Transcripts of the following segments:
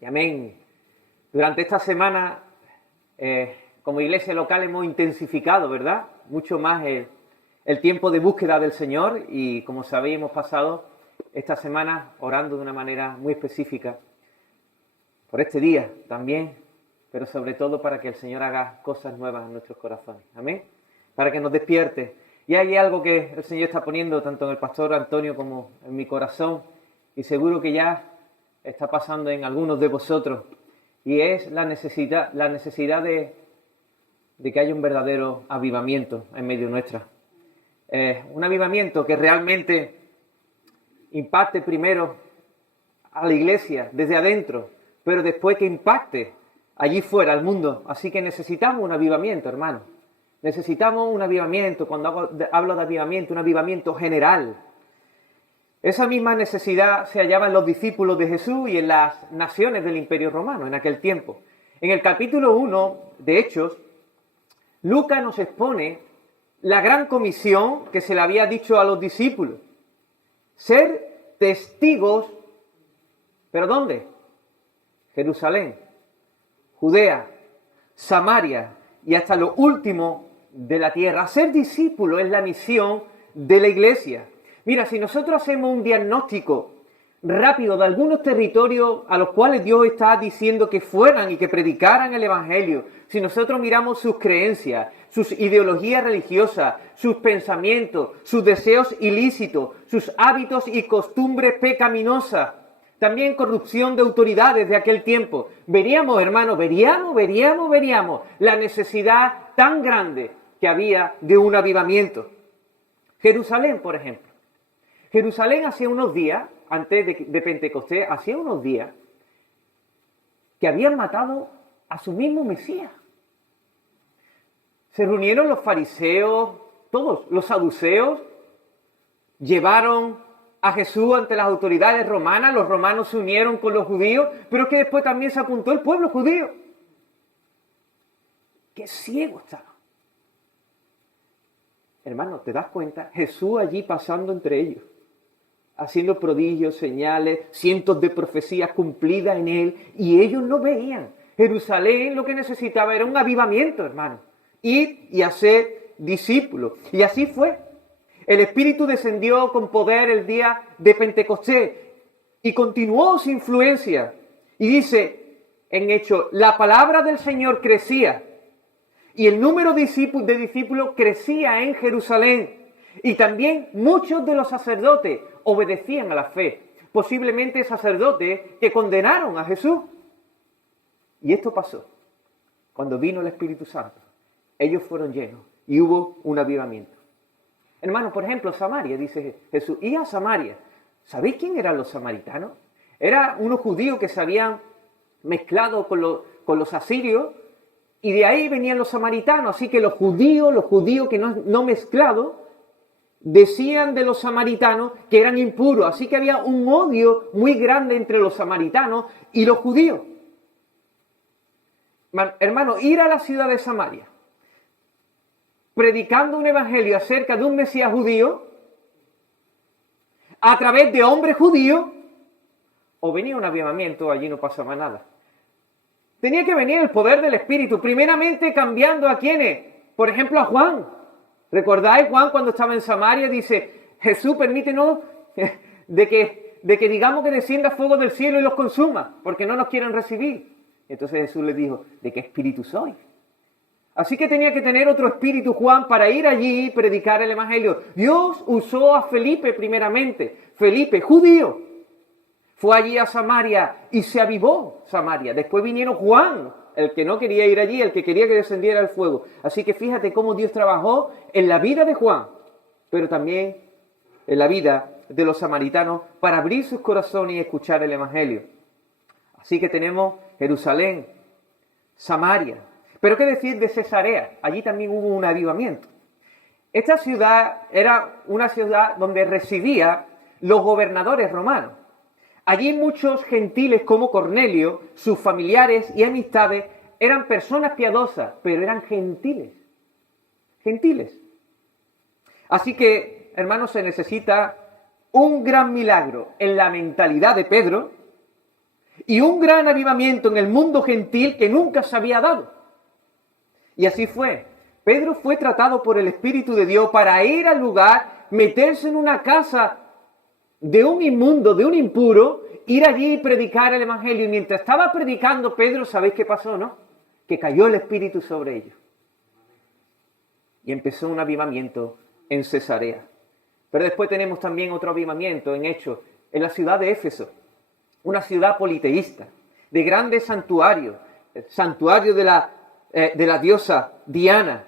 y amén. Durante esta semana, como iglesia local, hemos intensificado, ¿verdad?, mucho más el tiempo de búsqueda del Señor y, como sabéis, hemos pasado esta semana orando de una manera muy específica por este día también, pero sobre todo para que el Señor haga cosas nuevas en nuestros corazones. Amén. Para que nos despierte. Y hay algo que el Señor está poniendo tanto en el pastor Antonio como en mi corazón, y seguro que ya está pasando en algunos de vosotros, y es la necesidad de que haya un verdadero avivamiento en medio nuestra. Un avivamiento que realmente impacte primero a la iglesia desde adentro, pero después que impacte allí fuera, al mundo. Así que necesitamos un avivamiento, hermano. Necesitamos un avivamiento. Cuando hablo de avivamiento, un avivamiento general. Esa misma necesidad se hallaba en los discípulos de Jesús y en las naciones del Imperio Romano en aquel tiempo. En el capítulo 1 de Hechos, Lucas nos expone la gran comisión que se le había dicho a los discípulos. Ser testigos, ¿pero dónde? Jerusalén, Judea, Samaria y hasta lo último de la tierra. Ser discípulo es la misión de la iglesia. Mira, si nosotros hacemos un diagnóstico rápido de algunos territorios a los cuales Dios está diciendo que fueran y que predicaran el Evangelio, si nosotros miramos sus creencias, sus ideologías religiosas, sus pensamientos, sus deseos ilícitos, sus hábitos y costumbres pecaminosas, también corrupción de autoridades de aquel tiempo, veríamos, hermano, veríamos la necesidad tan grande que había de un avivamiento. Jerusalén, por ejemplo. Jerusalén hacía unos días, antes de Pentecostés, hacía unos días que habían matado a su mismo Mesías. Se reunieron los fariseos, todos, los saduceos, llevaron a Jesús ante las autoridades romanas, los romanos se unieron con los judíos, pero es que después también se apuntó el pueblo judío. ¡Qué ciego estaba! Hermano, ¿te das cuenta? Jesús allí pasando entre ellos, haciendo prodigios, señales, cientos de profecías cumplidas en él, y ellos no veían. Jerusalén lo que necesitaba era un avivamiento, hermano. Ir y hacer discípulos. Y así fue. El Espíritu descendió con poder el día de Pentecostés y continuó su influencia. Y dice en Hechos, la palabra del Señor crecía y el número de discípulos crecía en Jerusalén. Y también muchos de los sacerdotes obedecían a la fe, posiblemente sacerdotes que condenaron a Jesús. Y esto pasó cuando vino el Espíritu Santo. Ellos fueron llenos y hubo un avivamiento. Hermanos, por ejemplo, Samaria, dice Jesús, y a Samaria. ¿Sabéis quién eran los samaritanos? Eran unos judíos que se habían mezclado con los asirios, y de ahí venían los samaritanos. Así que los judíos que no mezclados, decían de los samaritanos que eran impuros. Así que había un odio muy grande entre los samaritanos y los judíos. Hermano, ir a la ciudad de Samaria, predicando un evangelio acerca de un Mesías judío, a través de hombres judíos, o venía un avivamiento, allí no pasaba nada. Tenía que venir el poder del Espíritu, primeramente cambiando a quienes, por ejemplo a Juan. ¿Recordáis Juan cuando estaba en Samaria? Dice, Jesús, permítenos de que digamos que descienda fuego del cielo y los consuma, porque no nos quieren recibir. Entonces Jesús les dijo, ¿de qué espíritu sois? Así que tenía que tener otro espíritu Juan para ir allí y predicar el Evangelio. Dios usó a Felipe primeramente. Felipe, judío, fue allí a Samaria y se avivó Samaria. Después vinieron Juan, el que no quería ir allí, el que quería que descendiera el fuego. Así que fíjate cómo Dios trabajó en la vida de Juan, pero también en la vida de los samaritanos para abrir sus corazones y escuchar el Evangelio. Así que tenemos Jerusalén, Samaria. Pero qué decir de Cesarea, allí también hubo un avivamiento. Esta ciudad era una ciudad donde residían los gobernadores romanos. Allí muchos gentiles como Cornelio, sus familiares y amistades eran personas piadosas, pero eran gentiles. Gentiles. Así que, hermanos, se necesita un gran milagro en la mentalidad de Pedro y un gran avivamiento en el mundo gentil que nunca se había dado. Y así fue. Pedro fue tratado por el Espíritu de Dios para ir al lugar, meterse en una casa de un inmundo, de un impuro, ir allí y predicar el Evangelio. Y mientras estaba predicando Pedro, ¿sabéis qué pasó, no? Que cayó el Espíritu sobre ellos. Y empezó un avivamiento en Cesarea. Pero después tenemos también otro avivamiento en Hechos, en la ciudad de Éfeso, una ciudad politeísta, de grandes santuarios, el santuario de la diosa Diana.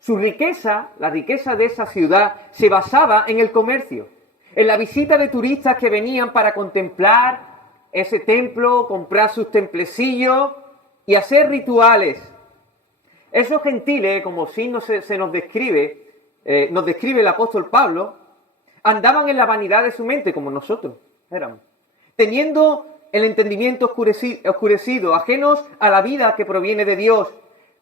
Su riqueza, la riqueza de esa ciudad, se basaba en el comercio, en la visita de turistas que venían para contemplar ese templo, comprar sus templecillos y hacer rituales. Esos gentiles, como sí se nos describe el apóstol Pablo, andaban en la vanidad de su mente, como nosotros éramos, teniendo el entendimiento oscurecido, ajenos a la vida que proviene de Dios,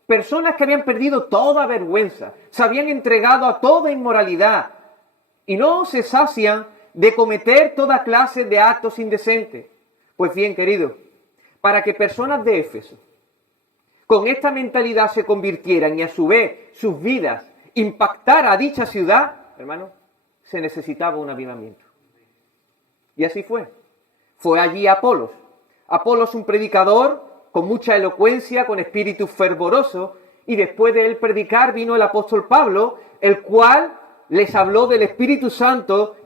personas que habían perdido toda vergüenza, se habían entregado a toda inmoralidad y no se sacian de cometer toda clase de actos indecentes. Pues bien, queridos, para que personas de Éfeso con esta mentalidad se convirtieran y a su vez sus vidas impactara a dicha ciudad, hermano, se necesitaba un avivamiento. Y así fue. Fue allí Apolos. Apolos, un predicador con mucha elocuencia, con espíritu fervoroso, y después de él predicar vino el apóstol Pablo, el cual les habló del Espíritu Santo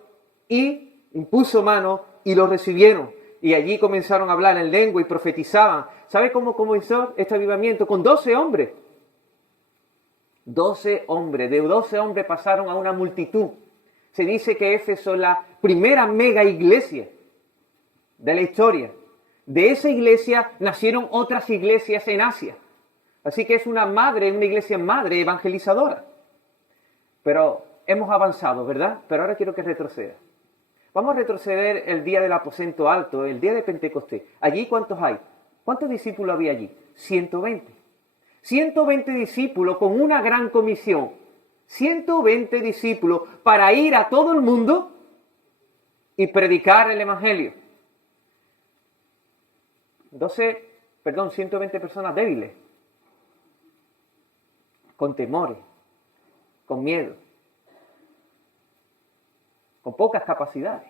y impuso mano y lo recibieron. Y allí comenzaron a hablar en lengua y profetizaban. ¿Sabe cómo comenzó este avivamiento? Con 12 hombres. 12 hombres. De 12 hombres pasaron a una multitud. Se dice que Éfeso es la primera mega iglesia de la historia. De esa iglesia nacieron otras iglesias en Asia. Así que es una iglesia madre evangelizadora. Pero hemos avanzado, ¿verdad? Pero ahora quiero que retroceda. Vamos a retroceder el día del aposento alto, el día de Pentecostés. ¿Allí cuántos hay? ¿Cuántos discípulos había allí? 120. 120 discípulos con una gran comisión. 120 discípulos para ir a todo el mundo y predicar el Evangelio. 120 personas débiles, con temores, con miedo, con pocas capacidades.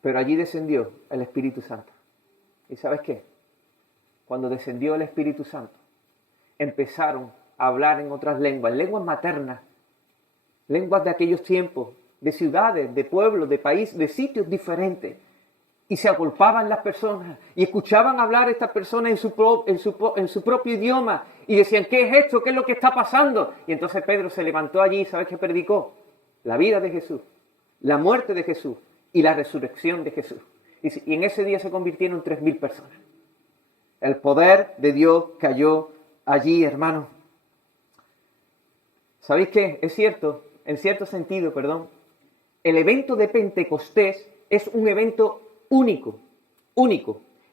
Pero allí descendió el Espíritu Santo. ¿Y sabes qué? Cuando descendió el Espíritu Santo, empezaron a hablar en otras lenguas maternas, lenguas de aquellos tiempos, de ciudades, de pueblos, de países, de sitios diferentes. Y se agolpaban las personas y escuchaban hablar a estas personas en su propio idioma y decían, ¿qué es esto? ¿Qué es lo que está pasando? Y entonces Pedro se levantó allí, ¿sabes qué predicó? La vida de Jesús, la muerte de Jesús y la resurrección de Jesús. Y en ese día se convirtieron 3.000 personas. El poder de Dios cayó allí, hermano. ¿Sabéis qué? Es cierto, en cierto sentido, el evento de Pentecostés es un evento único,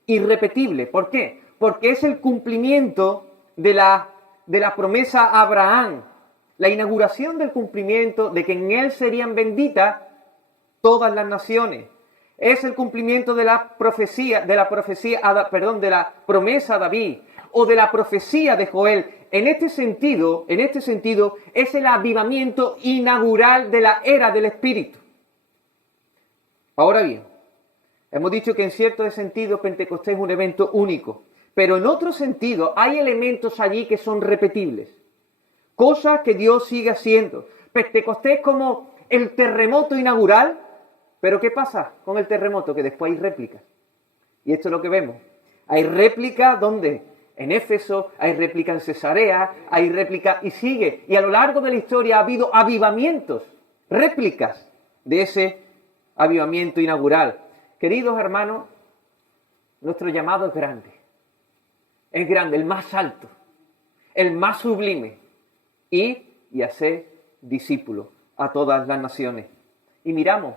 irrepetible. ¿Por qué? Porque es el cumplimiento de la promesa a Abraham, la inauguración del cumplimiento de que en él serían benditas todas las naciones. Es el cumplimiento de la promesa a David o de la profecía de Joel. En este sentido, es el avivamiento inaugural de la era del Espíritu. Ahora bien, hemos dicho que en cierto sentido Pentecostés es un evento único, pero en otro sentido hay elementos allí que son repetibles, cosas que Dios sigue haciendo. Pentecostés es como el terremoto inaugural, pero ¿qué pasa con el terremoto? Que después hay réplicas. Y esto es lo que vemos. Hay réplicas donde en Éfeso, hay réplica en Cesarea, hay réplica y sigue. Y a lo largo de la historia ha habido avivamientos, réplicas de ese avivamiento inaugural. Queridos hermanos, nuestro llamado es grande. Es grande, el más alto, el más sublime. Y hacer discípulos a todas las naciones. Y miramos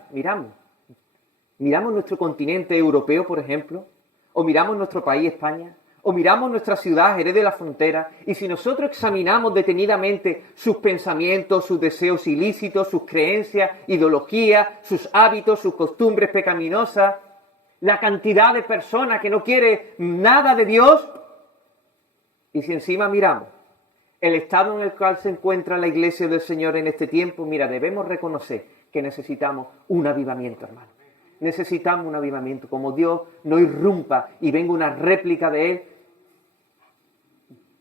nuestro continente europeo, por ejemplo, o miramos nuestro país, España, O miramos nuestra ciudad, Jerez de la Frontera, y si nosotros examinamos detenidamente sus pensamientos, sus deseos ilícitos, sus creencias, ideologías, sus hábitos, sus costumbres pecaminosas, la cantidad de personas que no quiere nada de Dios, y si encima miramos el estado en el cual se encuentra la iglesia del Señor en este tiempo, mira, debemos reconocer que necesitamos un avivamiento, hermano. Necesitamos un avivamiento. Como Dios no irrumpa y venga una réplica de Él,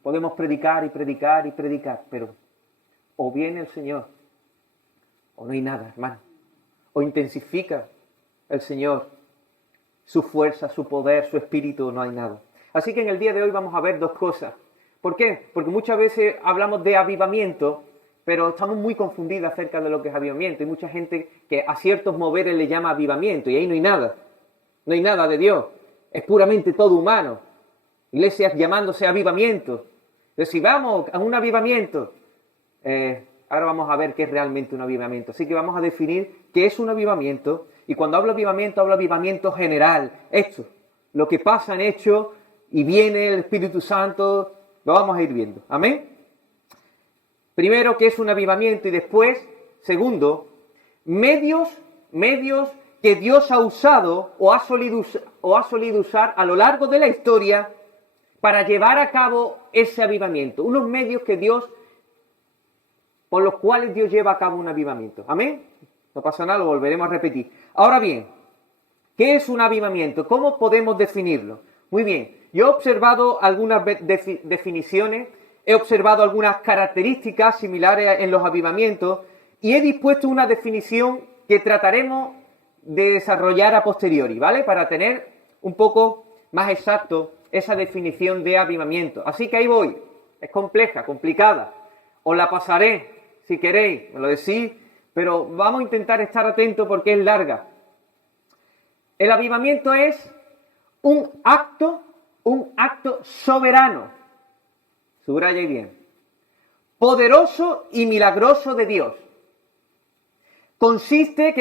podemos predicar y predicar y predicar, pero o viene el Señor o no hay nada, hermano. O intensifica el Señor su fuerza, su poder, su espíritu, no hay nada. Así que en el día de hoy vamos a ver dos cosas. ¿Por qué? Porque muchas veces hablamos de avivamiento, pero estamos muy confundidos acerca de lo que es avivamiento. Hay mucha gente que a ciertos moveres le llama avivamiento y ahí no hay nada. No hay nada de Dios. Es puramente todo humano. Iglesias llamándose avivamiento. Entonces, si vamos a un avivamiento, ahora vamos a ver qué es realmente un avivamiento. Así que vamos a definir qué es un avivamiento. Y cuando hablo avivamiento general. Esto, lo que pasa en hecho y viene el Espíritu Santo, lo vamos a ir viendo. Amén. Primero, ¿qué es un avivamiento? Y después, segundo, medios que Dios ha usado o ha solido usar a lo largo de la historia para llevar a cabo ese avivamiento. Unos medios que por los cuales Dios lleva a cabo un avivamiento. Amén. No pasa nada, lo volveremos a repetir. Ahora bien, ¿qué es un avivamiento? ¿Cómo podemos definirlo? Muy bien, yo he observado algunas definiciones, he observado algunas características similares en los avivamientos y he dispuesto una definición que trataremos de desarrollar a posteriori, ¿vale? Para tener un poco más exacto esa definición de avivamiento. Así que ahí voy. Es compleja, complicada. Os la pasaré, si queréis, me lo decís, pero vamos a intentar estar atentos porque es larga. El avivamiento es un acto soberano, subraya bien, poderoso y milagroso de Dios. Consiste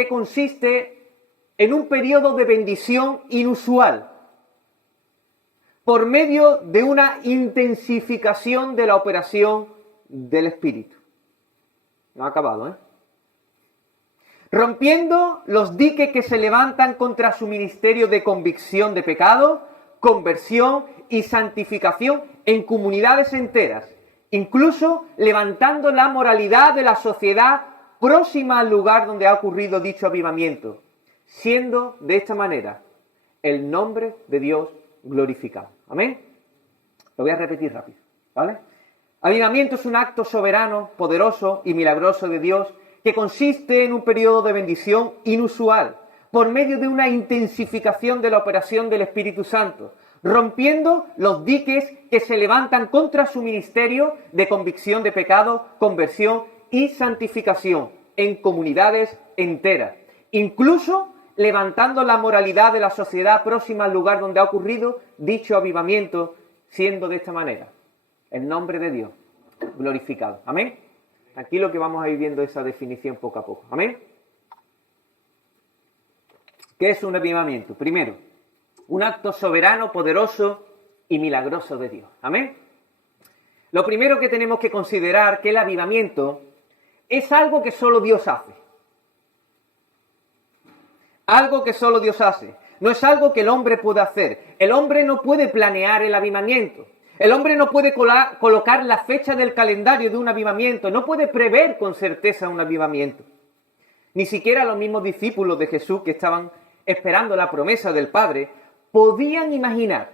en un periodo de bendición inusual, por medio de una intensificación de la operación del Espíritu. No ha acabado, ¿eh? Rompiendo los diques que se levantan contra su ministerio de convicción de pecado, conversión y santificación en comunidades enteras, incluso levantando la moralidad de la sociedad próxima al lugar donde ha ocurrido dicho avivamiento, siendo de esta manera el nombre de Dios glorificado. Amén. Lo voy a repetir rápido, ¿vale? Avivamiento es un acto soberano, poderoso y milagroso de Dios que consiste en un periodo de bendición inusual por medio de una intensificación de la operación del Espíritu Santo, rompiendo los diques que se levantan contra su ministerio de convicción de pecado, conversión y santificación en comunidades enteras, incluso levantando la moralidad de la sociedad próxima al lugar donde ha ocurrido dicho avivamiento, siendo de esta manera el nombre de Dios glorificado. Amén. Tranquilo que vamos a ir viendo esa definición poco a poco. Amén. ¿Qué es un avivamiento? Primero, un acto soberano, poderoso y milagroso de Dios. Amén. Lo primero que tenemos que considerar que el avivamiento es algo que solo Dios hace. Algo que solo Dios hace. No es algo que el hombre puede hacer. El hombre no puede planear el avivamiento. El hombre no puede colocar la fecha del calendario de un avivamiento. No puede prever con certeza un avivamiento. Ni siquiera los mismos discípulos de Jesús que estaban esperando la promesa del Padre podían imaginar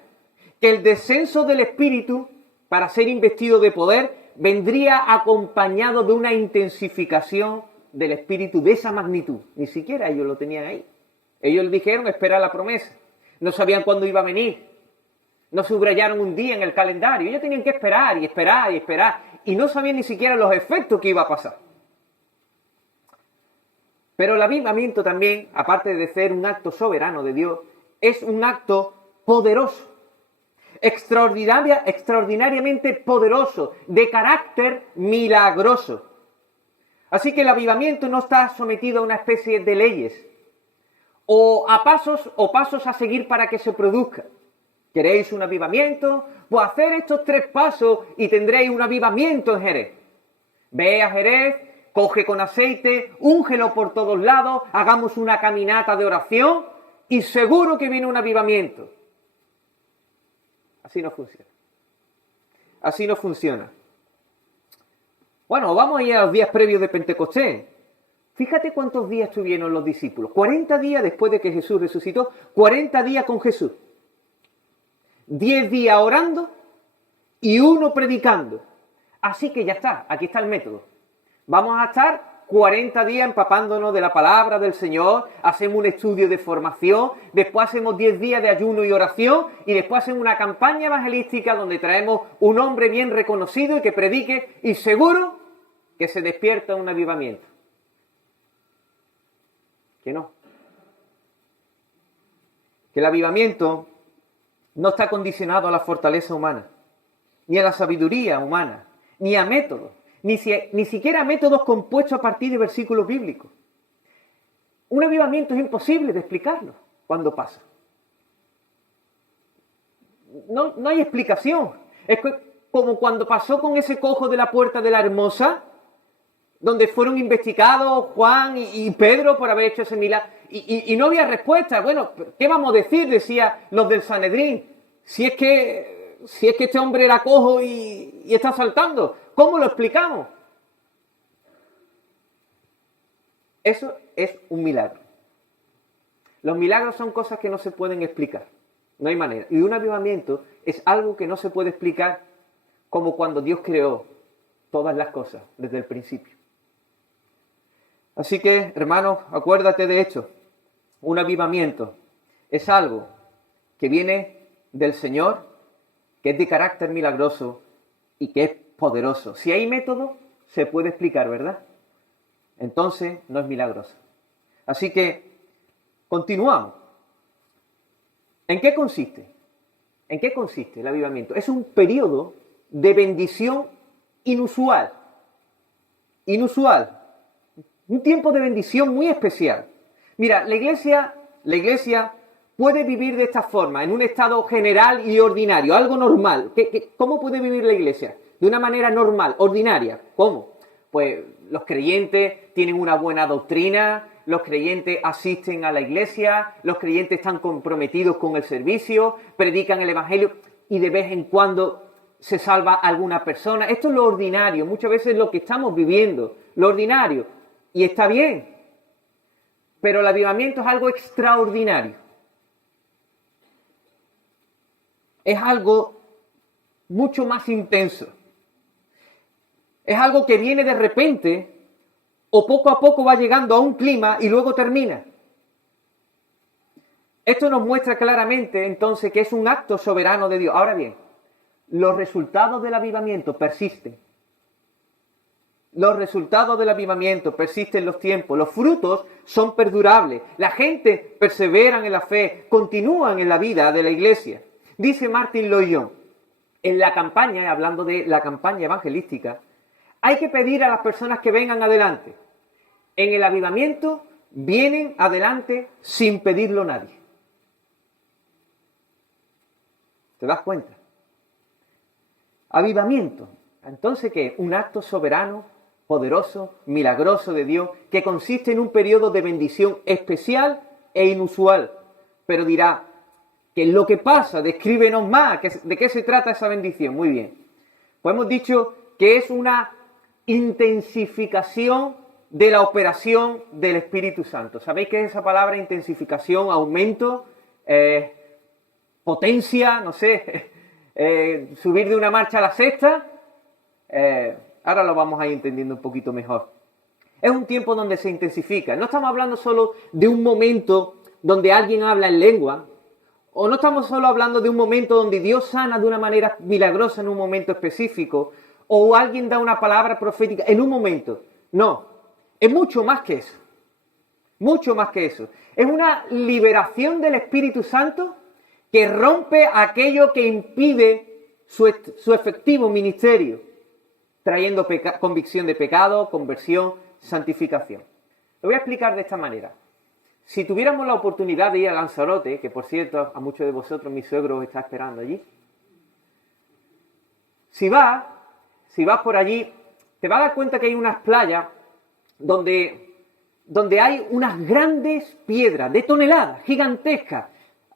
que el descenso del Espíritu para ser investido de poder vendría acompañado de una intensificación del Espíritu de esa magnitud. Ni siquiera ellos lo tenían ahí. Ellos le dijeron esperar la promesa. No sabían cuándo iba a venir. No subrayaron un día en el calendario. Ellos tenían que esperar y esperar y esperar. Y no sabían ni siquiera los efectos que iba a pasar. Pero el avivamiento también, aparte de ser un acto soberano de Dios, es un acto poderoso. Extraordinariamente poderoso, de carácter milagroso. Así que el avivamiento no está sometido a una especie de leyes o pasos a seguir para que se produzca. ¿Queréis un avivamiento? Pues hacer estos 3 pasos y tendréis un avivamiento en Jerez. Ve a Jerez, coge con aceite, úngelo por todos lados, hagamos una caminata de oración y seguro que viene un avivamiento. Así no funciona. Así no funciona. Bueno, vamos a ir a los días previos de Pentecostés. Fíjate cuántos días estuvieron los discípulos. 40 días después de que Jesús resucitó, 40 días con Jesús. 10 días orando y 1 predicando. Así que ya está, aquí está el método. Vamos a estar 40 días empapándonos de la palabra del Señor, hacemos un estudio de formación, después hacemos 10 días de ayuno y oración y después hacemos una campaña evangelística donde traemos un hombre bien reconocido y que predique y seguro que se despierta un avivamiento. Que no. Que el avivamiento no está condicionado a la fortaleza humana, ni a la sabiduría humana, ni a métodos, ni siquiera a métodos compuestos a partir de versículos bíblicos. Un avivamiento es imposible de explicarlo cuando pasa. No hay explicación. Es como cuando pasó con ese cojo de la puerta de la Hermosa, donde fueron investigados Juan y Pedro por haber hecho ese milagro, y no había respuesta. Bueno, ¿qué vamos a decir? Decía los del Sanedrín. Si es que este hombre era cojo y está saltando, ¿cómo lo explicamos? Eso es un milagro. Los milagros son cosas que no se pueden explicar. No hay manera. Y un avivamiento es algo que no se puede explicar, como cuando Dios creó todas las cosas desde el principio. Así que, hermanos, acuérdate de esto. Un avivamiento es algo que viene del Señor, que es de carácter milagroso y que es poderoso. Si hay método, se puede explicar, ¿verdad? Entonces, no es milagroso. Así que, continuamos. ¿En qué consiste? ¿En qué consiste el avivamiento? Es un periodo de bendición inusual. Inusual. Un tiempo de bendición muy especial. Mira, la iglesia puede vivir de esta forma, en un estado general y ordinario, algo normal. ¿Cómo puede vivir la iglesia? De una manera normal, ordinaria. ¿Cómo? Pues los creyentes tienen una buena doctrina, los creyentes asisten a la iglesia, los creyentes están comprometidos con el servicio, predican el evangelio y de vez en cuando se salva alguna persona. Esto es lo ordinario, muchas veces lo que estamos viviendo, lo ordinario. Y está bien, pero el avivamiento es algo extraordinario. Es algo mucho más intenso. Es algo que viene de repente o poco a poco va llegando a un clima y luego termina. Esto nos muestra claramente entonces que es un acto soberano de Dios. Ahora bien, los resultados del avivamiento persisten. Los resultados del avivamiento persisten en los tiempos. Los frutos son perdurables. La gente persevera en la fe, continúan en la vida de la iglesia. Dice Martin Lloyd-Jones, en la campaña, hablando de la campaña evangelística, hay que pedir a las personas que vengan adelante. En el avivamiento vienen adelante sin pedirlo nadie. ¿Te das cuenta? Avivamiento. Entonces, ¿qué? Un acto soberano, poderoso, milagroso de Dios, que consiste en un periodo de bendición especial e inusual. Pero dirá, ¿qué es lo que pasa? Descríbenos más. ¿De qué se trata esa bendición? Muy bien. Pues hemos dicho que es una intensificación de la operación del Espíritu Santo. ¿Sabéis qué es esa palabra? Intensificación, aumento, potencia, no sé, subir de una marcha a la sexta. Ahora lo vamos a ir entendiendo un poquito mejor. Es un tiempo donde se intensifica. No estamos hablando solo de un momento donde alguien habla en lengua, o no estamos solo hablando de un momento donde Dios sana de una manera milagrosa en un momento específico, o alguien da una palabra profética en un momento. No, es mucho más que eso. Mucho más que eso. Es una liberación del Espíritu Santo que rompe aquello que impide su efectivo ministerio, trayendo convicción de pecado, conversión, santificación. Lo voy a explicar de esta manera. Si tuviéramos la oportunidad de ir a Lanzarote, que por cierto a muchos de vosotros mi suegro os está esperando allí, si vas por allí, te vas a dar cuenta que hay unas playas donde hay unas grandes piedras de toneladas, gigantescas,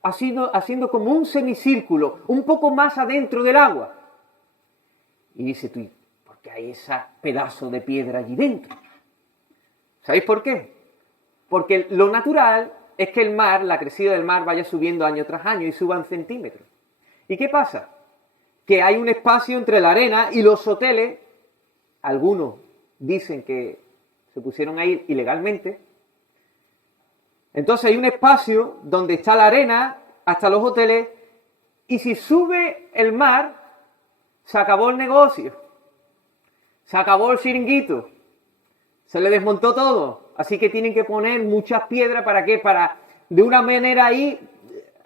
haciendo como un semicírculo, un poco más adentro del agua. Y dices tú, ¿por qué hay ese pedazo de piedra allí dentro? ¿Sabéis por qué? Porque lo natural es que el mar, la crecida del mar, vaya subiendo año tras año y suban centímetros. ¿Y qué pasa? Que hay un espacio entre la arena y los hoteles. Algunos dicen que se pusieron ahí ilegalmente. Entonces hay un espacio donde está la arena hasta los hoteles y si sube el mar, se acabó el negocio. Se acabó el chiringuito. Se le desmontó todo. Así que tienen que poner muchas piedras, ¿para qué? Para, de una manera ahí,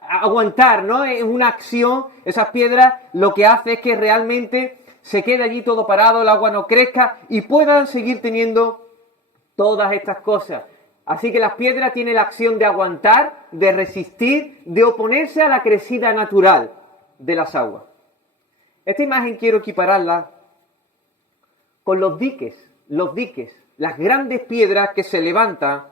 aguantar, ¿no? Es una acción, esas piedras lo que hace es que realmente se quede allí todo parado, el agua no crezca y puedan seguir teniendo todas estas cosas. Así que las piedras tienen la acción de aguantar, de resistir, de oponerse a la crecida natural de las aguas. Esta imagen quiero equipararla con los diques, las grandes piedras que se levantan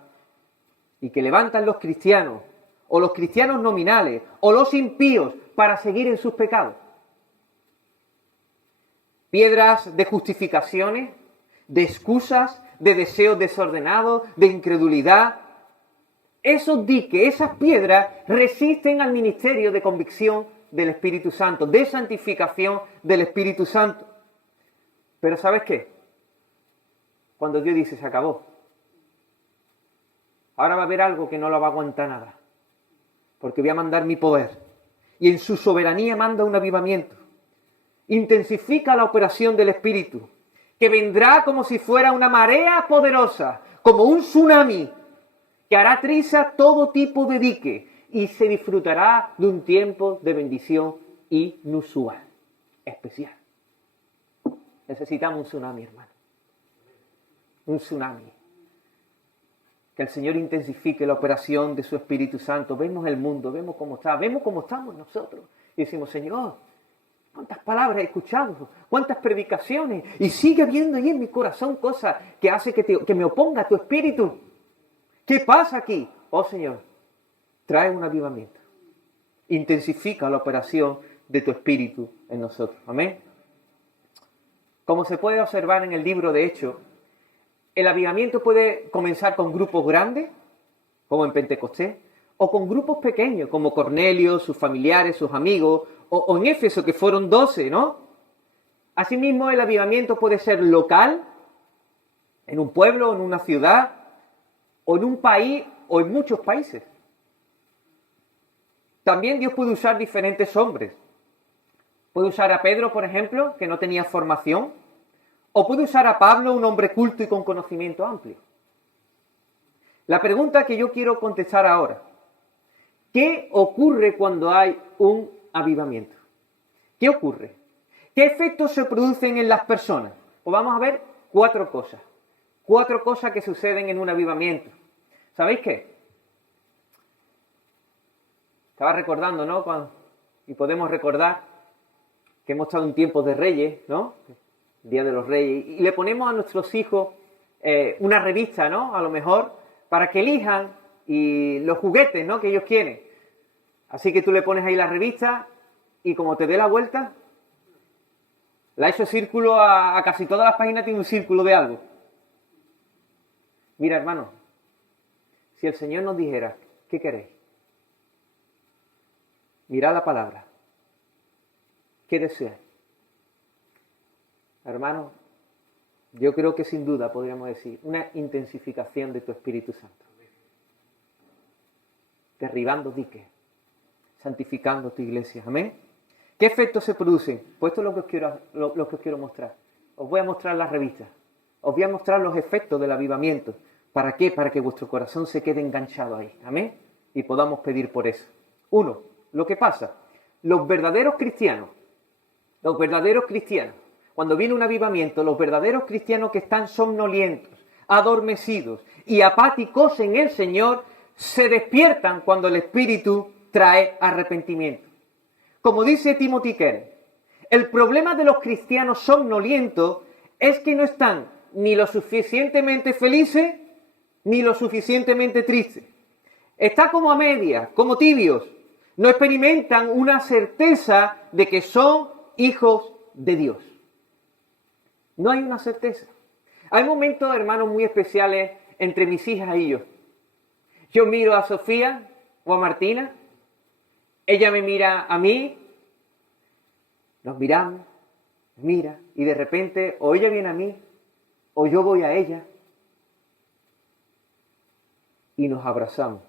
y que levantan los cristianos, o los cristianos nominales, o los impíos, para seguir en sus pecados. Piedras de justificaciones, de excusas, de deseos desordenados, de incredulidad. Esos diques, esas piedras, resisten al ministerio de convicción del Espíritu Santo, de santificación del Espíritu Santo. Pero ¿sabes qué? Cuando Dios dice, se acabó, ahora va a haber algo que no lo va a aguantar nada, porque voy a mandar mi poder, y en su soberanía manda un avivamiento, intensifica la operación del Espíritu, que vendrá como si fuera una marea poderosa, como un tsunami, que hará trizas todo tipo de dique, y se disfrutará de un tiempo de bendición inusual, especial. Necesitamos un tsunami, hermano. Un tsunami. Que el Señor intensifique la operación de su Espíritu Santo. Vemos el mundo, vemos cómo está, vemos cómo estamos nosotros. Y decimos, Señor, cuántas palabras he escuchado, cuántas predicaciones. Y sigue habiendo ahí en mi corazón cosas que hace que me oponga a tu Espíritu. ¿Qué pasa aquí? Oh Señor, trae un avivamiento. Intensifica la operación de tu Espíritu en nosotros. Amén. Como se puede observar en el libro de Hechos, el avivamiento puede comenzar con grupos grandes, como en Pentecostés, o con grupos pequeños, como Cornelio, sus familiares, sus amigos, o en Éfeso, que fueron 12, ¿no? Asimismo, el avivamiento puede ser local, en un pueblo, en una ciudad, o en un país, o en muchos países. También Dios puede usar diferentes hombres. Puede usar a Pedro, por ejemplo, que no tenía formación, o puede usar a Pablo, un hombre culto y con conocimiento amplio. La pregunta que yo quiero contestar ahora, ¿qué ocurre cuando hay un avivamiento? ¿Qué ocurre? ¿Qué efectos se producen en las personas? Pues vamos a ver 4 cosas. 4 cosas que suceden en un avivamiento. ¿Sabéis qué? Estaba recordando, ¿no? Y podemos recordar que hemos estado en tiempos de Reyes, ¿no? Día de los Reyes, y le ponemos a nuestros hijos una revista, ¿no? A lo mejor, para que elijan y los juguetes, ¿no? Que ellos quieren. Así que tú le pones ahí la revista y como te dé la vuelta, la he hecho círculo a casi todas las páginas, tiene un círculo de algo. Mira, hermano, si el Señor nos dijera, ¿qué queréis? Mirad la palabra. ¿Qué deseáis? Hermano, yo creo que sin duda podríamos decir una intensificación de tu Espíritu Santo. Derribando diques, santificando tu iglesia. Amén. ¿Qué efectos se producen? Pues esto es lo que os quiero mostrar. Os voy a mostrar las revistas. Os voy a mostrar los efectos del avivamiento. ¿Para qué? Para que vuestro corazón se quede enganchado ahí. Amén. Y podamos pedir por eso. 1. Lo que pasa. Los verdaderos cristianos, cuando viene un avivamiento, los verdaderos cristianos que están somnolientos, adormecidos y apáticos en el Señor, se despiertan cuando el Espíritu trae arrepentimiento. Como dice Timothy Keller, el problema de los cristianos somnolientos es que no están ni lo suficientemente felices ni lo suficientemente tristes. Está como a medias, como tibios. No experimentan una certeza de que son hijos de Dios. No hay una certeza. Hay momentos, hermanos, muy especiales entre mis hijas y yo. Yo miro a Sofía o a Martina, ella me mira a mí, nos miramos, mira, y de repente o ella viene a mí o yo voy a ella y nos abrazamos.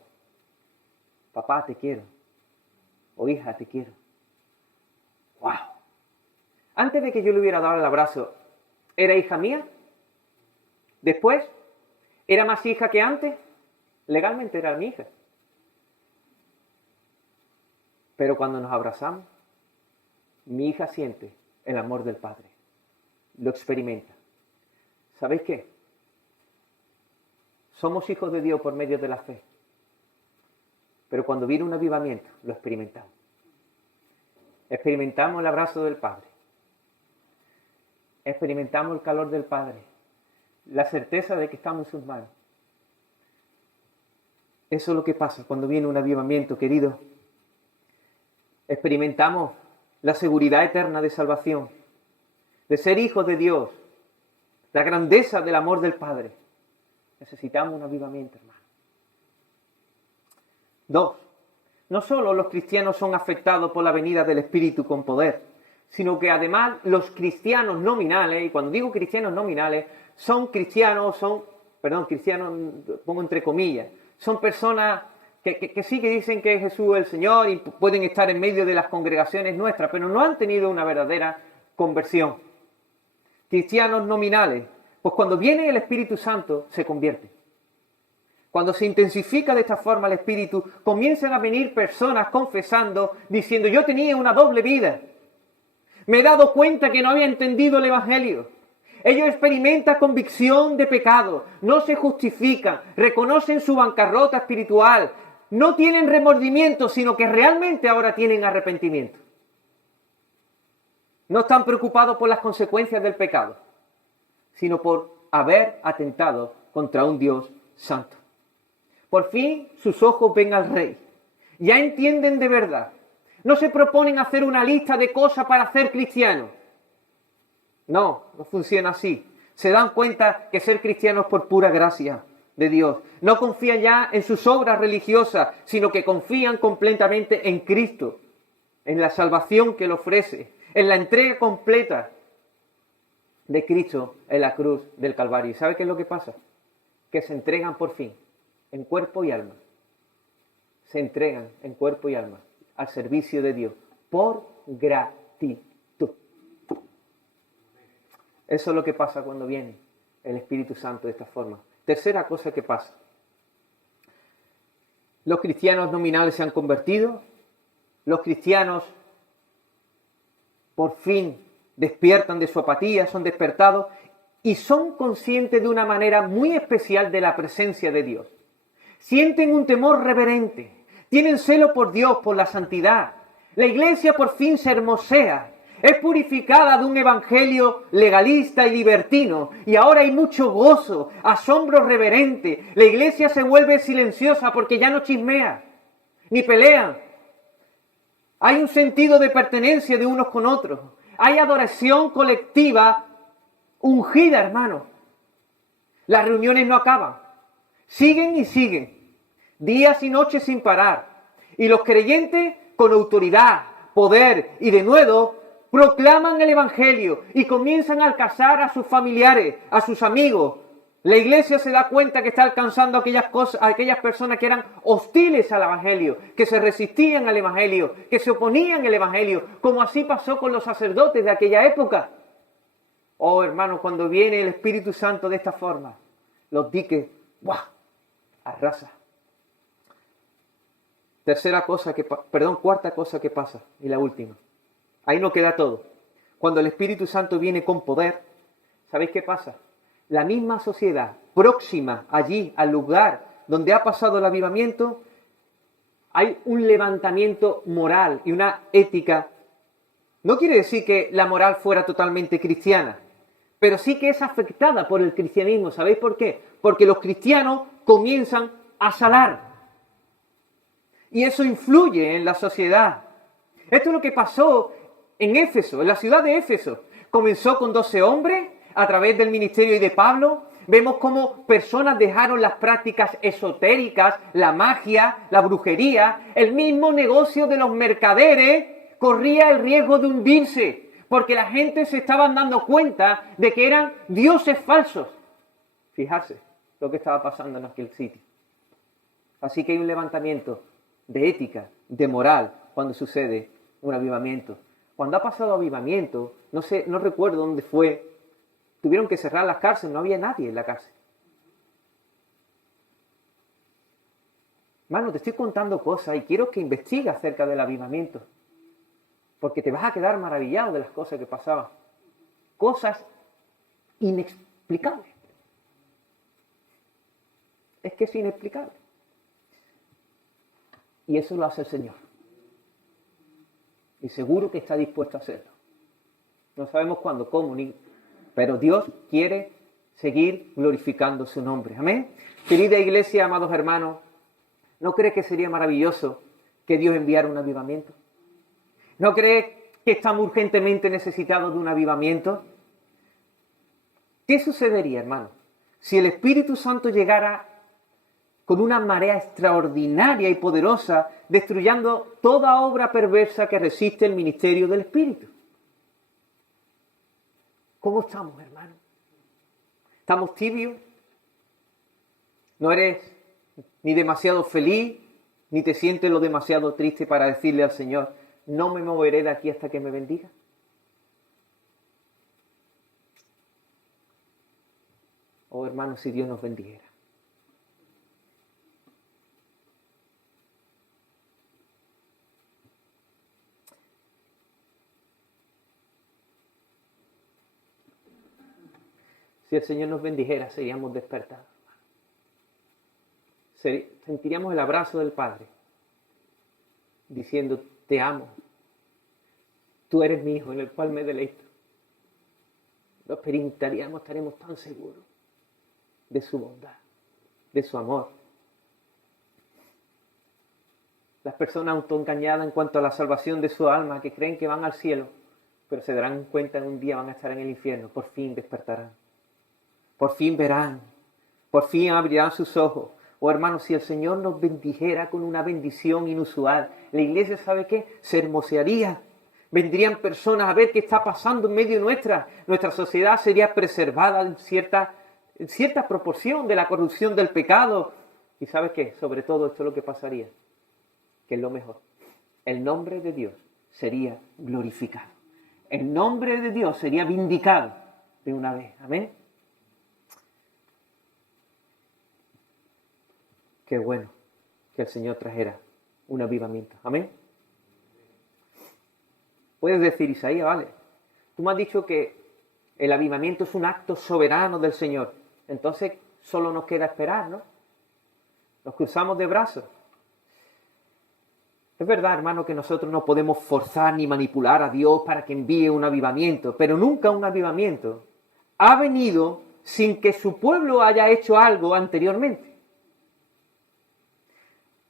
Papá, te quiero. O hija, te quiero. ¡Wow! Antes de que yo le hubiera dado el abrazo, ¿era hija mía? Después, ¿era más hija que antes? Legalmente era mi hija. Pero cuando nos abrazamos, mi hija siente el amor del Padre. Lo experimenta. ¿Sabéis qué? Somos hijos de Dios por medio de la fe. Pero cuando viene un avivamiento, lo experimentamos. Experimentamos el abrazo del Padre. Experimentamos el calor del Padre. La certeza de que estamos en sus manos. Eso es lo que pasa cuando viene un avivamiento, querido. Experimentamos la seguridad eterna de salvación, de ser hijos de Dios, la grandeza del amor del Padre. Necesitamos un avivamiento, hermano. 2. No solo los cristianos son afectados por la venida del Espíritu con poder, sino que además los cristianos nominales, y cuando digo cristianos nominales, cristianos, pongo entre comillas, son personas que sí que dicen que Jesús es el Señor y pueden estar en medio de las congregaciones nuestras, pero no han tenido una verdadera conversión. Cristianos nominales, pues cuando viene el Espíritu Santo se convierten. Cuando se intensifica de esta forma el Espíritu, comienzan a venir personas confesando, diciendo, yo tenía una doble vida. Me he dado cuenta que no había entendido el Evangelio. Ellos experimentan convicción de pecado, no se justifican, reconocen su bancarrota espiritual, no tienen remordimiento, sino que realmente ahora tienen arrepentimiento. No están preocupados por las consecuencias del pecado, sino por haber atentado contra un Dios santo. Por fin sus ojos ven al Rey. Ya entienden de verdad. No se proponen hacer una lista de cosas para ser cristianos. No funciona así. Se dan cuenta que ser cristianos es por pura gracia de Dios. No confían ya en sus obras religiosas, sino que confían completamente en Cristo, en la salvación que Él ofrece, en la entrega completa de Cristo en la cruz del Calvario. ¿Y sabe qué es lo que pasa? Que se entregan por fin, en cuerpo y alma. Se entregan en cuerpo y alma al servicio de Dios, por gratitud. Eso es lo que pasa cuando viene el Espíritu Santo de esta forma. Tercera cosa que pasa. Los cristianos nominales se han convertido. Los cristianos por fin despiertan de su apatía, son despertados y son conscientes de una manera muy especial de la presencia de Dios. Sienten un temor reverente, tienen celo por Dios, por la santidad. La iglesia por fin se hermosea, es purificada de un evangelio legalista y libertino, y ahora hay mucho gozo, asombro reverente. La iglesia se vuelve silenciosa porque ya no chismea, ni pelean. Hay un sentido de pertenencia de unos con otros. Hay adoración colectiva ungida, hermano. Las reuniones no acaban. Siguen y siguen. Días y noches sin parar. Y los creyentes con autoridad, poder y denuedo proclaman el evangelio y comienzan a alcanzar a sus familiares, a sus amigos. La iglesia se da cuenta que está alcanzando a aquellas personas que eran hostiles al evangelio, que se resistían al evangelio, que se oponían al evangelio, como así pasó con los sacerdotes de aquella época. Oh, hermanos, cuando viene el Espíritu Santo de esta forma, los diques, ¡buah!, arrasa. Cuarta cosa que pasa, y la última. Ahí no queda todo. Cuando el Espíritu Santo viene con poder, ¿sabéis qué pasa? La misma sociedad próxima allí al lugar donde ha pasado el avivamiento, hay un levantamiento moral y una ética. No quiere decir que la moral fuera totalmente cristiana, pero sí que es afectada por el cristianismo. ¿Sabéis por qué? Porque los cristianos comienzan a salar. Y eso influye en la sociedad. Esto es lo que pasó en Éfeso, en la ciudad de Éfeso. Comenzó con 12 hombres a través del ministerio de Pablo. Vemos cómo personas dejaron las prácticas esotéricas, la magia, la brujería. El mismo negocio de los mercaderes corría el riesgo de hundirse, porque la gente se estaba dando cuenta de que eran dioses falsos. Fijarse lo que estaba pasando en aquel sitio. Así que hay un levantamiento de ética, de moral, cuando sucede un avivamiento. Cuando ha pasado avivamiento, no recuerdo dónde fue, tuvieron que cerrar las cárceles, no había nadie en la cárcel. Hermano, te estoy contando cosas y quiero que investigues acerca del avivamiento, porque te vas a quedar maravillado de las cosas que pasaban. Cosas inexplicables. Es que es inexplicable. Y eso lo hace el Señor. Y seguro que está dispuesto a hacerlo. No sabemos cuándo, cómo, pero Dios quiere seguir glorificando su nombre. Amén. Querida iglesia, amados hermanos, ¿no cree que sería maravilloso que Dios enviara un avivamiento? ¿No cree que estamos urgentemente necesitados de un avivamiento? ¿Qué sucedería, hermano, si el Espíritu Santo llegara con una marea extraordinaria y poderosa, destruyendo toda obra perversa que resiste el ministerio del Espíritu? ¿Cómo estamos, hermano? ¿Estamos tibios? ¿No eres ni demasiado feliz, ni te sientes lo demasiado triste para decirle al Señor, no me moveré de aquí hasta que me bendiga? Oh, hermano, si Dios nos bendijera. Si el Señor nos bendijera, seríamos despertados. Sentiríamos el abrazo del Padre, diciendo, te amo. Tú eres mi Hijo, en el cual me deleito. Lo experimentaríamos, estaremos tan seguros de su bondad, de su amor. Las personas autoengañadas en cuanto a la salvación de su alma, que creen que van al cielo, pero se darán cuenta en un día van a estar en el infierno, por fin despertarán. Por fin verán, por fin abrirán sus ojos. Oh, hermanos, si el Señor nos bendijera con una bendición inusual, la iglesia, ¿sabe qué? Se hermosearía. Vendrían personas a ver qué está pasando en medio nuestra. Nuestra sociedad sería preservada en cierta proporción de la corrupción del pecado. ¿Y sabes qué? Sobre todo esto es lo que pasaría, que es lo mejor. El nombre de Dios sería glorificado. El nombre de Dios sería vindicado de una vez. Amén. Qué bueno que el Señor trajera un avivamiento. Amén. Puedes decir, Isaías, vale, tú me has dicho que el avivamiento es un acto soberano del Señor. Entonces solo nos queda esperar, ¿no? Nos cruzamos de brazos. Es verdad, hermano, que nosotros no podemos forzar ni manipular a Dios para que envíe un avivamiento, pero nunca un avivamiento ha venido sin que su pueblo haya hecho algo anteriormente.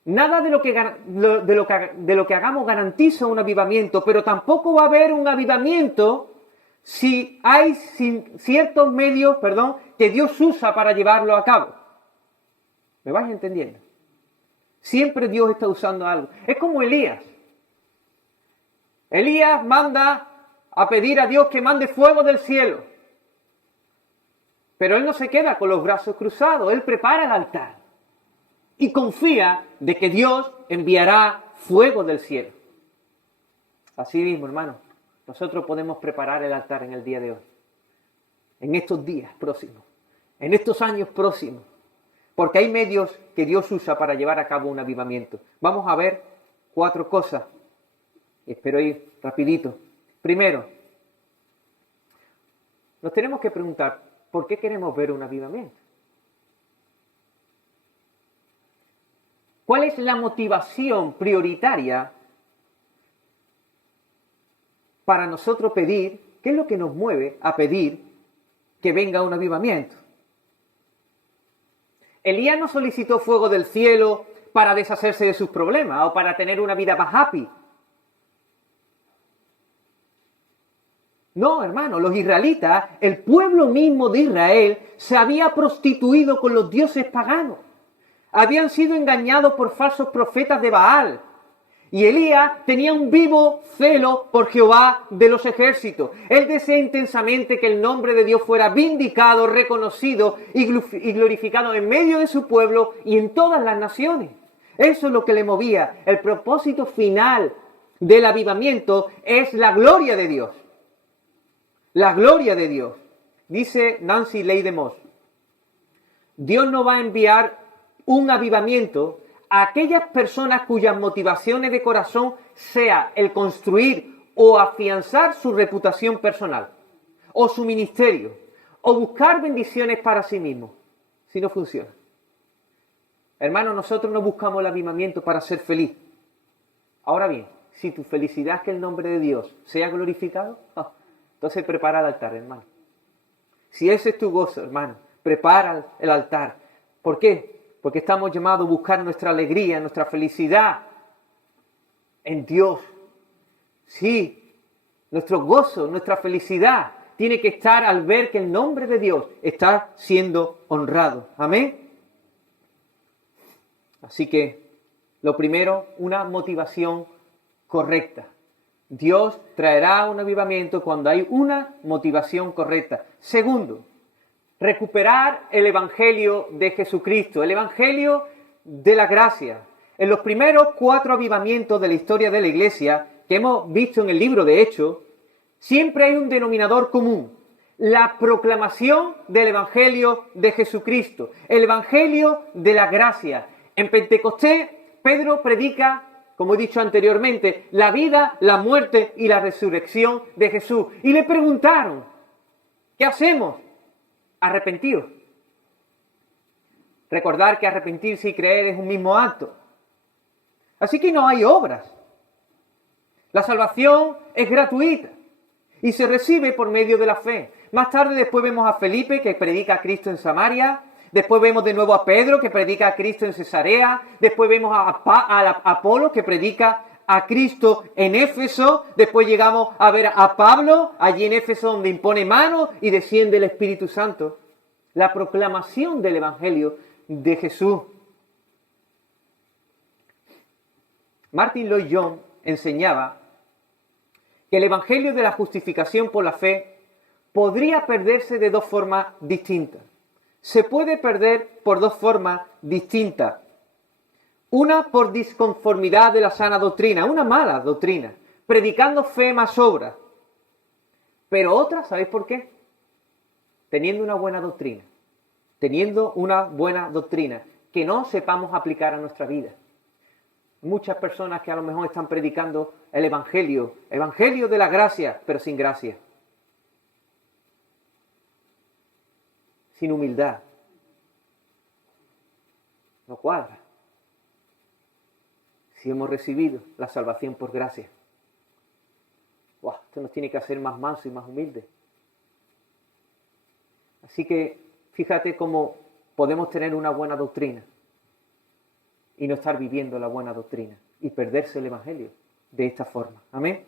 Nada de lo que hagamos garantiza un avivamiento, pero tampoco va a haber un avivamiento si hay ciertos medios, que Dios usa para llevarlo a cabo. ¿Me vais entendiendo? Siempre Dios está usando algo. Es como Elías. Elías manda a pedir a Dios que mande fuego del cielo. Pero él no se queda con los brazos cruzados, él prepara el altar. Y confía de que Dios enviará fuego del cielo. Así mismo, hermano, nosotros podemos preparar el altar en el día de hoy. En estos días próximos. En estos años próximos. Porque hay medios que Dios usa para llevar a cabo un avivamiento. Vamos a ver 4 cosas. Y espero ir rapidito. Primero, nos tenemos que preguntar, ¿por qué queremos ver un avivamiento? ¿Cuál es la motivación prioritaria para nosotros pedir? ¿Qué es lo que nos mueve a pedir que venga un avivamiento? Elías no solicitó fuego del cielo para deshacerse de sus problemas o para tener una vida más happy. No, hermano, los israelitas, el pueblo mismo de Israel, se había prostituido con los dioses paganos. Habían sido engañados por falsos profetas de Baal. Y Elías tenía un vivo celo por Jehová de los ejércitos. Él desea intensamente que el nombre de Dios fuera vindicado, reconocido y glorificado en medio de su pueblo y en todas las naciones. Eso es lo que le movía. El propósito final del avivamiento es la gloria de Dios. La gloria de Dios. Dice Nancy Leigh DeMoss, Dios no va a enviar un avivamiento a aquellas personas cuyas motivaciones de corazón sea el construir o afianzar su reputación personal, o su ministerio, o buscar bendiciones para sí mismos, si no funciona. Hermano, nosotros no buscamos el avivamiento para ser feliz. Ahora bien, si tu felicidad es que el nombre de Dios sea glorificado, entonces prepara el altar, hermano. Si ese es tu gozo, hermano, prepara el altar. ¿Por qué? Porque estamos llamados a buscar nuestra alegría, nuestra felicidad en Dios. Sí, nuestro gozo, nuestra felicidad tiene que estar al ver que el nombre de Dios está siendo honrado. Amén. Así que, lo primero, una motivación correcta. Dios traerá un avivamiento cuando hay una motivación correcta. Segundo, recuperar el Evangelio de Jesucristo, el Evangelio de la gracia. En los primeros 4 avivamientos de la historia de la Iglesia que hemos visto en el libro de Hechos, siempre hay un denominador común: la proclamación del Evangelio de Jesucristo, el Evangelio de la gracia. En Pentecostés, Pedro predica, como he dicho anteriormente, la vida, la muerte y la resurrección de Jesús. Y le preguntaron, ¿qué hacemos? Arrepentidos. Recordar que arrepentirse y creer es un mismo acto. Así que no hay obras. La salvación es gratuita y se recibe por medio de la fe. Más tarde después vemos a Felipe, que predica a Cristo en Samaria. Después vemos de nuevo a Pedro, que predica a Cristo en Cesarea. Después vemos a Apolo, que predica a Cristo en Éfeso. Después llegamos a ver a Pablo, allí en Éfeso, donde impone manos y desciende el Espíritu Santo. La proclamación del Evangelio de Jesús. Martin Lloyd-Jones enseñaba que el Evangelio de la justificación por la fe podría perderse de 2 formas distintas. Se puede perder por 2 formas distintas. Una por disconformidad de la sana doctrina, una mala doctrina, predicando fe más obras. Pero otra, ¿sabéis por qué? Teniendo una buena doctrina. Teniendo una buena doctrina que no sepamos aplicar a nuestra vida. Muchas personas que a lo mejor están predicando el Evangelio de la gracia, pero sin gracia. Sin humildad. No cuadra. Si hemos recibido la salvación por gracia. ¡Wow! Esto nos tiene que hacer más mansos y más humildes. Así que fíjate cómo podemos tener una buena doctrina y no estar viviendo la buena doctrina y perderse el Evangelio de esta forma. Amén.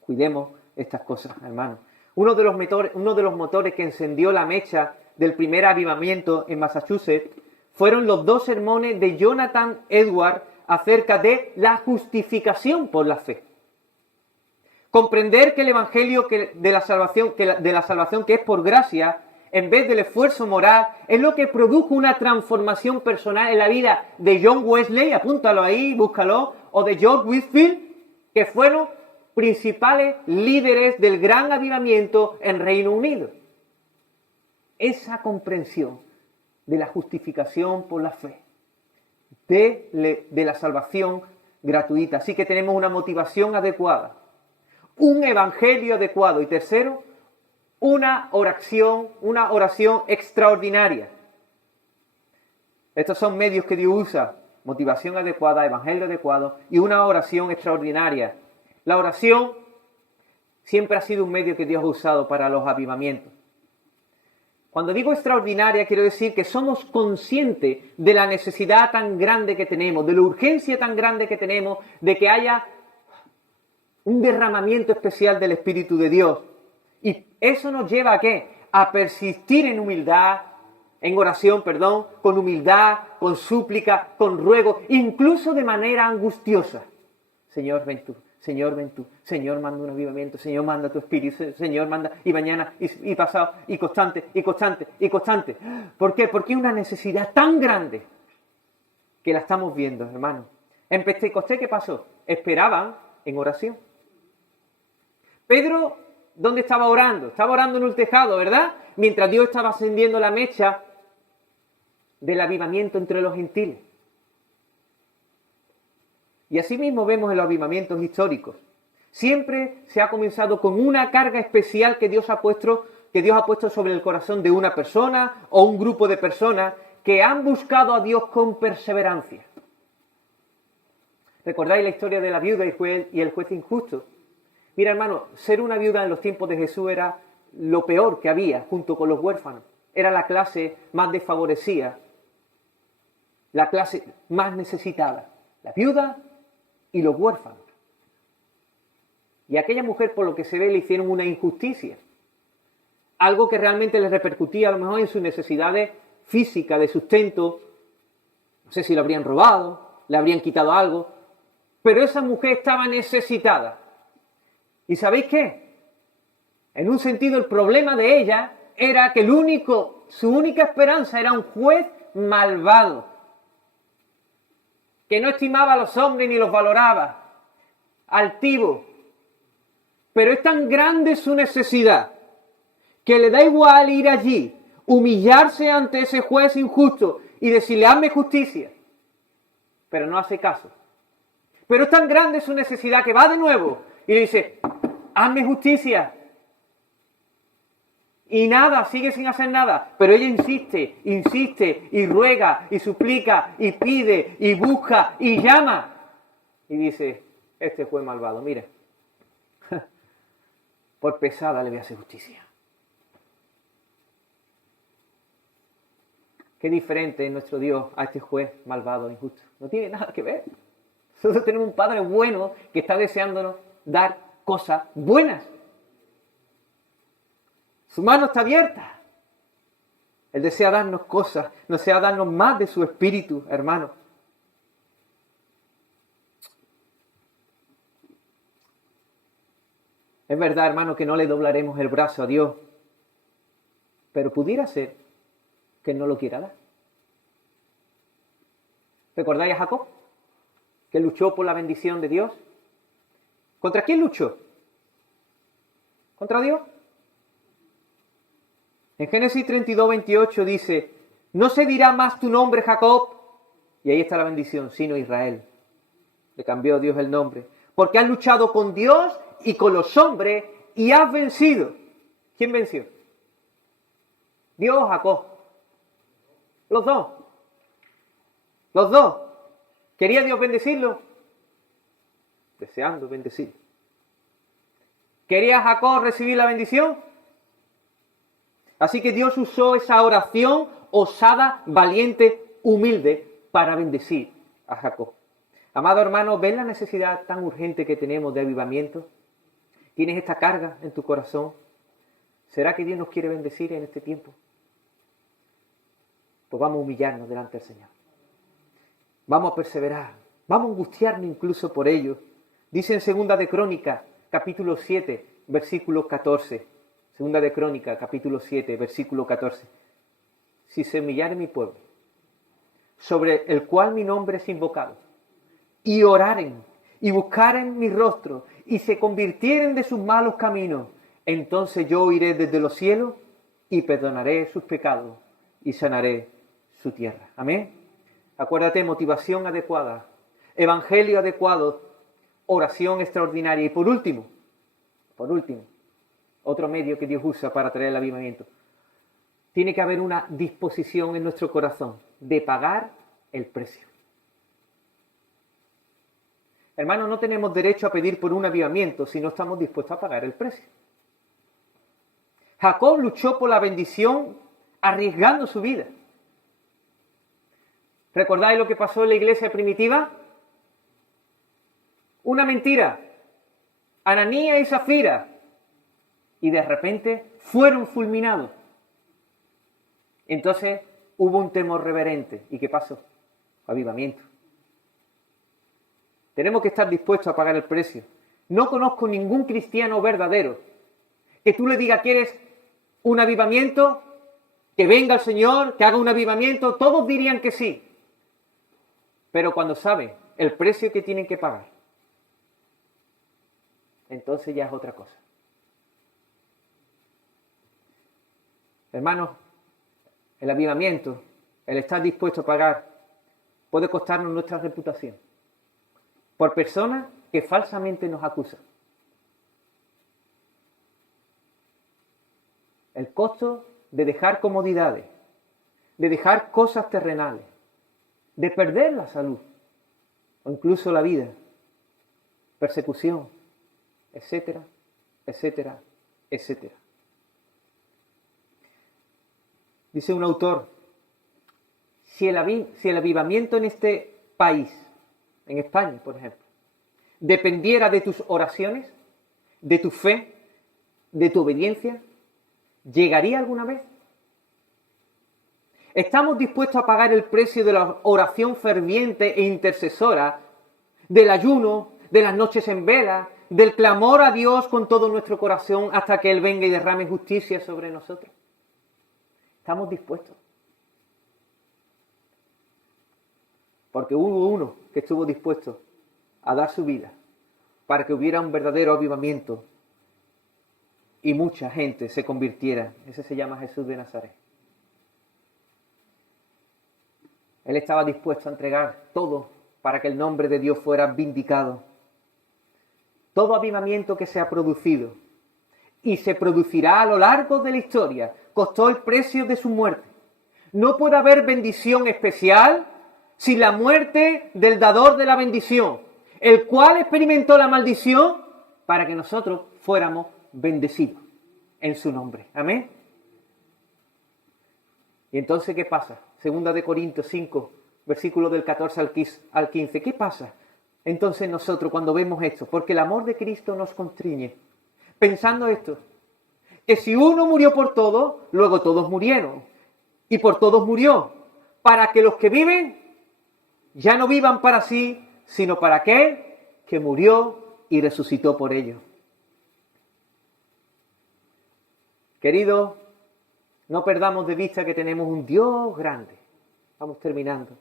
Cuidemos estas cosas, hermanos. Uno de los motores que encendió la mecha del primer avivamiento en Massachusetts fueron los 2 sermones de Jonathan Edwards acerca de la justificación por la fe. Comprender que el Evangelio de la salvación que es por gracia, en vez del esfuerzo moral, es lo que produjo una transformación personal en la vida de John Wesley, apúntalo ahí, búscalo, o de George Whitefield, que fueron principales líderes del gran avivamiento en Reino Unido. Esa comprensión de la justificación por la fe, de la salvación gratuita. Así que tenemos una motivación adecuada, un evangelio adecuado y tercero, una oración extraordinaria. Estos son medios que Dios usa. motivación adecuada, evangelio adecuado y una oración extraordinaria. La oración siempre ha sido un medio que Dios ha usado para los avivamientos. Cuando digo extraordinaria, quiero decir que somos conscientes de la necesidad tan grande que tenemos, de la urgencia tan grande que tenemos, de que haya un derramamiento especial del Espíritu de Dios. Y eso nos lleva ¿a qué? A persistir en humildad, en oración, con humildad, con súplica, con ruego, incluso de manera angustiosa. Señor, ven tú. Señor, ven tú. Señor, manda un avivamiento. Señor, manda tu Espíritu. Señor, manda. Y mañana, y pasado, y constante, y constante, y constante. ¿Por qué? Porque hay una necesidad tan grande que la estamos viendo, hermano. En Pentecostés, ¿qué pasó? Esperaban en oración. Pedro, ¿dónde estaba orando? Estaba orando en un tejado, ¿verdad? Mientras Dios estaba ascendiendo la mecha del avivamiento entre los gentiles. Y así mismo vemos en los avivamientos históricos. Siempre se ha comenzado con una carga especial que Dios ha puesto sobre el corazón de una persona o un grupo de personas que han buscado a Dios con perseverancia. ¿Recordáis la historia de la viuda y el juez injusto? Mira, hermano, ser una viuda en los tiempos de Jesús era lo peor que había, junto con los huérfanos. Era la clase más desfavorecida, la clase más necesitada. La viuda y los huérfanos. Y a aquella mujer, por lo que se ve, le hicieron una injusticia. Algo que realmente le repercutía a lo mejor en sus necesidades físicas, de sustento. No sé si le habrían robado, le habrían quitado algo. Pero esa mujer estaba necesitada. ¿Y sabéis qué? En un sentido, el problema de ella era que su única esperanza era un juez malvado, que no estimaba a los hombres ni los valoraba, altivo. Pero es tan grande su necesidad que le da igual ir allí, humillarse ante ese juez injusto y decirle, hazme justicia. Pero no hace caso. Pero es tan grande su necesidad que va de nuevo y le dice, hazme justicia. Y nada, sigue sin hacer nada. Pero ella insiste y ruega y suplica y pide y busca y llama. Y dice, este juez malvado, mire, por pesada le voy a hacer justicia. Qué diferente es nuestro Dios a este juez malvado e injusto. No tiene nada que ver. Nosotros tenemos un Padre bueno que está deseándonos dar cosas buenas. Su mano está abierta. Él desea darnos cosas, desea darnos más de su espíritu, hermano. Es verdad, hermano, que no le doblaremos el brazo a Dios, pero pudiera ser que Él no lo quiera dar. ¿Recordáis a Jacob? Que luchó por la bendición de Dios. ¿Contra quién luchó? ¿Contra Dios? En Génesis 32, 28 dice, no se dirá más tu nombre Jacob, y ahí está la bendición, sino Israel. Le cambió Dios el nombre. Porque has luchado con Dios y con los hombres y has vencido. ¿Quién venció? Dios o Jacob. Los dos. Los dos. ¿Quería Dios bendecirlo? Deseando bendecirlo. ¿Quería Jacob recibir la bendición? Así que Dios usó esa oración osada, valiente, humilde para bendecir a Jacob. Amado hermano, ¿ves la necesidad tan urgente que tenemos de avivamiento? ¿Tienes esta carga en tu corazón? ¿Será que Dios nos quiere bendecir en este tiempo? Pues vamos a humillarnos delante del Señor. Vamos a perseverar. Vamos a angustiarnos incluso por ello. Dice en Segunda de Crónicas, capítulo 7, versículo 14. Segunda de Crónicas, capítulo 7, versículo 14. Si se humillare mi pueblo, sobre el cual mi nombre es invocado, y oraren, y buscaren mi rostro, y se convirtieren de sus malos caminos, entonces yo oiré desde los cielos, y perdonaré sus pecados, y sanaré su tierra. Amén. Acuérdate, motivación adecuada, evangelio adecuado, oración extraordinaria. Y por último, otro medio que Dios usa para traer el avivamiento. Tiene que haber una disposición en nuestro corazón de pagar el precio. Hermanos, no tenemos derecho a pedir por un avivamiento si no estamos dispuestos a pagar el precio. Jacob luchó por la bendición arriesgando su vida. ¿Recordáis lo que pasó en la iglesia primitiva? Una mentira. Ananías y Zafira. Y de repente fueron fulminados. Entonces hubo un temor reverente. ¿Y qué pasó? Avivamiento. Tenemos que estar dispuestos a pagar el precio. No conozco ningún cristiano verdadero que tú le digas, ¿quieres un avivamiento? Que venga el Señor, que haga un avivamiento. Todos dirían que sí. Pero cuando saben el precio que tienen que pagar, entonces ya es otra cosa. Hermanos, el avivamiento, el estar dispuesto a pagar, puede costarnos nuestra reputación por personas que falsamente nos acusan. El costo de dejar comodidades, de dejar cosas terrenales, de perder la salud o incluso la vida, persecución, etcétera, etcétera, etcétera. Dice un autor, si el avivamiento en este país, en España, por ejemplo, dependiera de tus oraciones, de tu fe, de tu obediencia, ¿llegaría alguna vez? ¿Estamos dispuestos a pagar el precio de la oración ferviente e intercesora, del ayuno, de las noches en vela, del clamor a Dios con todo nuestro corazón hasta que Él venga y derrame justicia sobre nosotros? ¿Estamos dispuestos? Porque hubo uno que estuvo dispuesto a dar su vida para que hubiera un verdadero avivamiento y mucha gente se convirtiera. Ese se llama Jesús de Nazaret. Él estaba dispuesto a entregar todo para que el nombre de Dios fuera vindicado. Todo avivamiento que se ha producido y se producirá a lo largo de la historia costó el precio de su muerte. No puede haber bendición especial sin la muerte del dador de la bendición, el cual experimentó la maldición para que nosotros fuéramos bendecidos en su nombre. Amén. Y entonces, ¿qué pasa? Segunda de Corintios 5, versículo del 14 al 15. ¿Qué pasa entonces nosotros cuando vemos esto? Porque el amor de Cristo nos constriñe. Pensando esto, que si uno murió por todos, luego todos murieron. Y por todos murió. Para que los que viven ya no vivan para sí, sino para aquel que murió y resucitó por ellos. Queridos, no perdamos de vista que tenemos un Dios grande. Vamos terminando.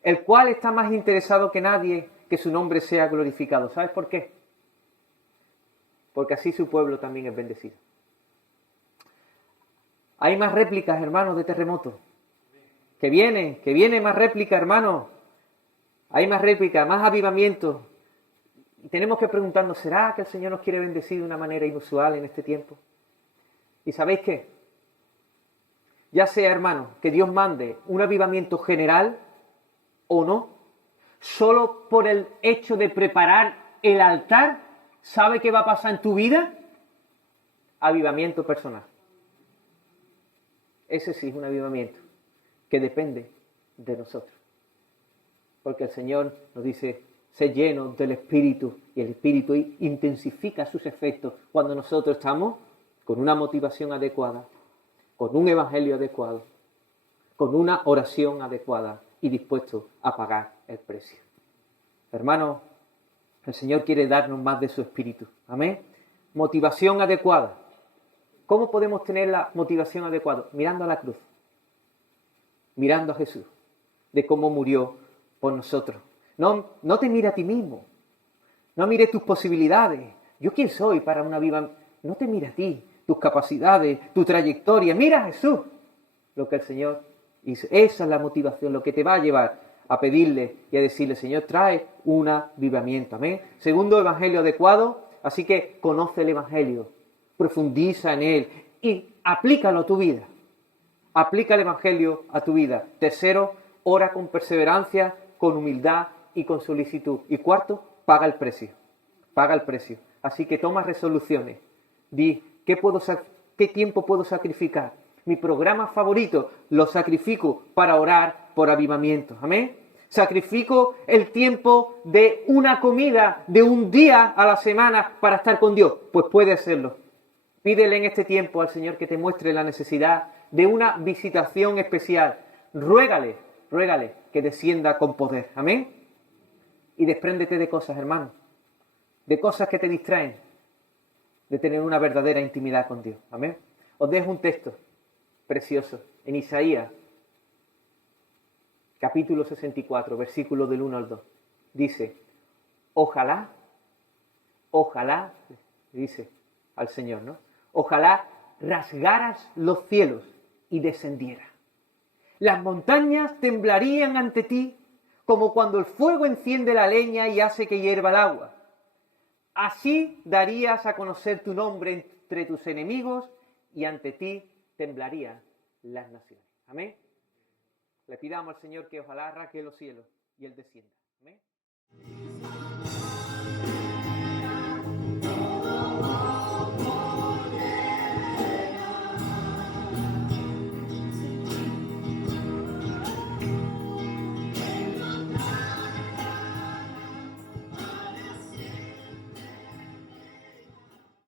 El cual está más interesado que nadie que su nombre sea glorificado. ¿Sabes por qué? Porque así su pueblo también es bendecido. Hay más réplicas, hermanos, de terremotos. Que viene más réplicas, hermanos. Hay más réplicas, más avivamientos. Y tenemos que preguntarnos, ¿será que el Señor nos quiere bendecir de una manera inusual en este tiempo? ¿Y sabéis qué? Ya sea, hermanos, que Dios mande un avivamiento general o no, solo por el hecho de preparar el altar, ¿sabe qué va a pasar en tu vida? Avivamiento personal. Ese sí es un avivamiento que depende de nosotros. Porque el Señor nos dice, sé lleno del Espíritu, y el Espíritu intensifica sus efectos cuando nosotros estamos con una motivación adecuada, con un evangelio adecuado, con una oración adecuada y dispuesto a pagar el precio. Hermanos, el Señor quiere darnos más de su Espíritu. Amén. Motivación adecuada. ¿Cómo podemos tener la motivación adecuada? Mirando a la cruz, mirando a Jesús, de cómo murió por nosotros. No te mires a ti mismo, no mires tus posibilidades. ¿Yo quién soy para una viva? No te mires a ti, tus capacidades, tu trayectoria. Mira a Jesús, lo que el Señor hizo. Esa es la motivación, lo que te va a llevar a pedirle y a decirle, Señor, trae un avivamiento. Amén. Segundo, evangelio adecuado. Así que conoce el evangelio, profundiza en él y aplícalo a tu vida. Aplica el evangelio a tu vida. Tercero, ora con perseverancia, con humildad y con solicitud. Y cuarto, paga el precio. Paga el precio. Así que toma resoluciones. Di, ¿qué tiempo puedo sacrificar? Mi programa favorito lo sacrifico para orar por avivamiento. Amén. Sacrifico el tiempo de una comida, de un día a la semana para estar con Dios. Pues puede hacerlo. Pídele en este tiempo al Señor que te muestre la necesidad de una visitación especial. Ruégale que descienda con poder. Amén. Y despréndete de cosas, hermano. De cosas que te distraen de tener una verdadera intimidad con Dios. Amén. Os dejo un texto precioso en Isaías, capítulo 64, versículos del 1 al 2. Dice, ojalá, dice al Señor, ¿no? Ojalá rasgaras los cielos y descendieras. Las montañas temblarían ante ti, como cuando el fuego enciende la leña y hace que hierva el agua. Así darías a conocer tu nombre entre tus enemigos y ante ti temblarían las naciones. Amén. Le pidamos al Señor que ojalá rasgue los cielos y Él descienda. Amén.